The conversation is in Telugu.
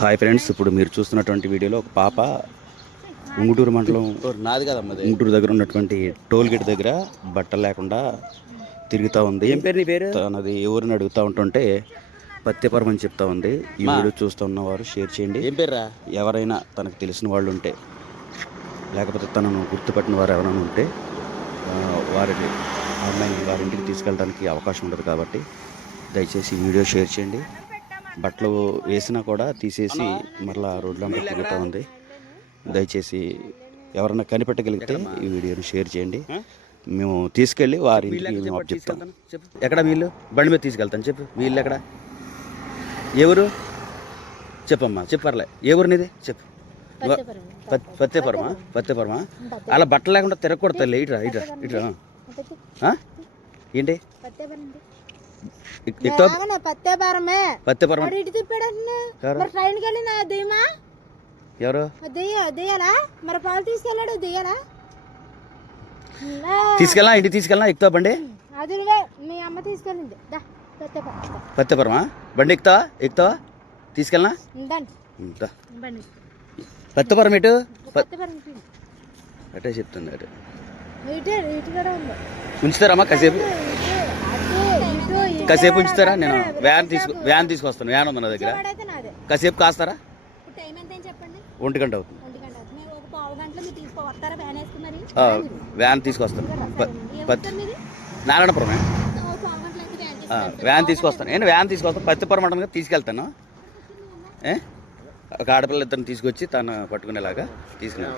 హాయ్ ఫ్రెండ్స్ ఇప్పుడు మీరు చూస్తున్నటువంటి వీడియోలో ఒక పాప ఉంగుటూరు మండలం నాది కదమ్మా. ఉంగుటూరు దగ్గర ఉన్నటువంటి టోల్ గేట్ దగ్గర బట్టలు లేకుండా తిరుగుతూ ఉంది. ఏం పేరు నీ పేరు? తనది ఎవరిని అడుగుతూ ఉంటుంటే పత్యపరం అని చెప్తా ఉంది. ఈ వీడియో చూస్తున్న వారు షేర్ చేయండి. ఏం పేరురా? ఎవరైనా తనకు తెలిసిన వాళ్ళు ఉంటే లేకపోతే తనను గుర్తుపట్టిన వారు ఎవరైనా ఉంటే వారిని అమ్మాయిని వారి ఇంటికి తీసుకెళ్ళడానికి అవకాశం ఉండదు కాబట్టి దయచేసి ఈ వీడియో షేర్ చేయండి. బట్టలు వేసినా కూడా తీసేసి మరలా రోడ్లంతా తిరుగుతూ ఉంది. దయచేసి ఎవరైనా కనిపెట్టగలిగితే ఈ వీడియోని షేర్ చేయండి. మేము తీసుకెళ్ళి వారి మేము చెప్తాం. చెప్పు. ఎక్కడ వీళ్ళు? బండి మీద తీసుకెళ్తాను. చెప్పు. వీళ్ళు ఎక్కడ ఎవరు చెప్పమ్మా చెప్పర్లే ఊరు నీది? చెప్పు. పత్- పత్తేపురమా పత్తేపురమా అలా బట్టలు లేకుండా తిరగకూడదు తల్లి. ఇట్రా ఇట్రా ఇట్రా? ఏంటి? పత్తేపారమే పత్తేపురం ఇటు తిప్పాడంటున్నా ఎవరు? మరి ట్రైన్కి వెళ్ళి నా దెయ్యమా? ఎవరు? దెయ్య దెయ్యాలా? మరి పాలు తీసుకెళ్ళాడు దెయ్యాలా? తీసుకెళ్ళా ఇంటికి తీసుకెళ్ళా ఎక్కువ బండి? అది మీ అమ్మ తీసుకెళ్ళింది. దా పత్తేపురమా బండి ఎక్కుతావా? ఎక్కుతావా? తీసుకెళ్ళనా? పత్తేపురం ఇటు. అటే చెప్తుంది అటు. ఉంచుతారమ్మా కాసేపు? కాసేపు ఉంచుతారా? నేను. వ్యాన్ తీసుకు వ్యాన్ తీసుకొస్తాను. వ్యాన్ ఉంది నా దగ్గర. కాసేపు కాస్తారా? ఒంటి గంట అవుతుంది. వ్యాన్ వేసుకుని మరి? ఆ, వ్యాన్ తీసుకొస్తాను. అయితే వ్యాన్ ఆ, వ్యాన్ తీసుకొస్తాను. నేను వ్యాన్ తీసుకొస్తాను? పత్తిపురం కదా తీసుకెళ్తాను. ఏ? ఒక ఆడపిల్ల ఇద్దరిని తీసుకొచ్చి తను పట్టుకునేలాగా తీసుకున్నాను